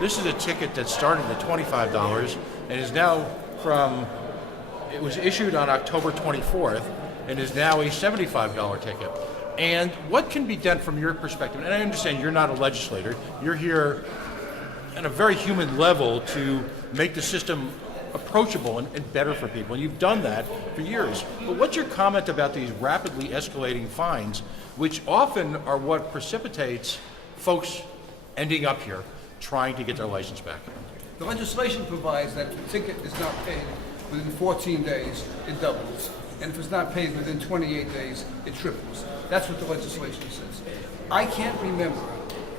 This is a ticket that started at $25 and is now it was issued on October 24th and is now a $75 ticket. And what can be done from your perspective? And I understand you're not a legislator, you're here at a very human level to make the system approachable and better for people. And you've done that for years. But what's your comment about these rapidly escalating fines, which often are what precipitates folks ending up here trying to get their license back? The legislation provides that if the ticket is not paid within 14 days, it doubles. And if it's not paid within 28 days, it triples. That's what the legislation says. I can't remember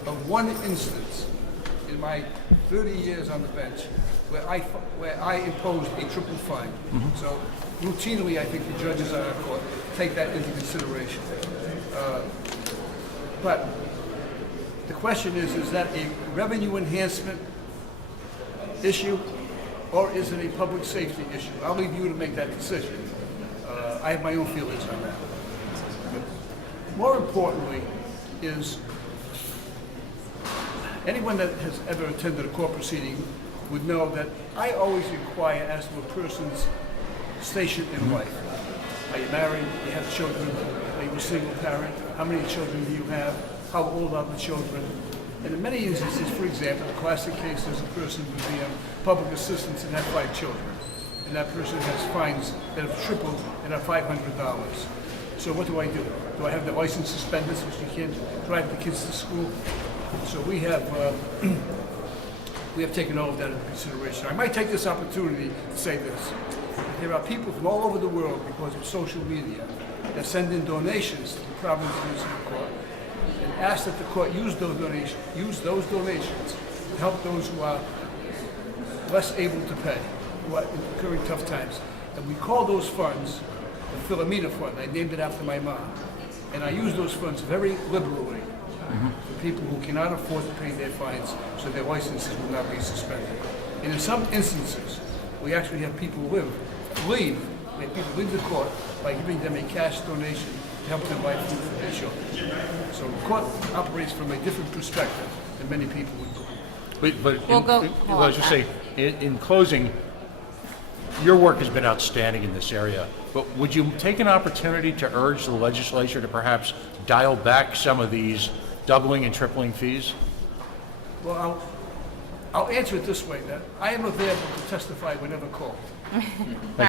of one instance in my 30 years on the bench where I imposed a triple fine. So routinely, I think the judges on our court take that into consideration. But the question is that a revenue enhancement issue or is it a public safety issue? I'll leave you to make that decision. I have my own feelings on that. But more importantly is anyone that has ever attended a court proceeding would know that I always inquire as to a person's station in life. Are you married? Do you have children? Are you a single parent? How many children do you have? How old are the children? And in many instances, for example, a classic case is a person would be on public assistance and have 5 children. And that person has fines that have tripled and are $500. So what do? Do I have the license suspended so you can't drive the kids to school? So we have taken all of that into consideration. I might take this opportunity to say this. There are people from all over the world because of social media that send in donations to the Providence Municipal Court and ask that the court use those donations to help those who are less able to pay, who are incurring tough times. And we call those funds the Philomena Fund. I named it after my mom. And I use those funds very liberally for people who cannot afford to pay their fines so their licenses will not be suspended. And in some instances, we actually have people leave the court by giving them a cash donation to help them buy food for their children. So the court operates from a different perspective than many people would believe. Well, I should say, in closing, your work has been outstanding in this area, but would you take an opportunity to urge the legislature to perhaps dial back some of these doubling and tripling fees? Well, I'll answer it this way, that I am available to testify whenever called.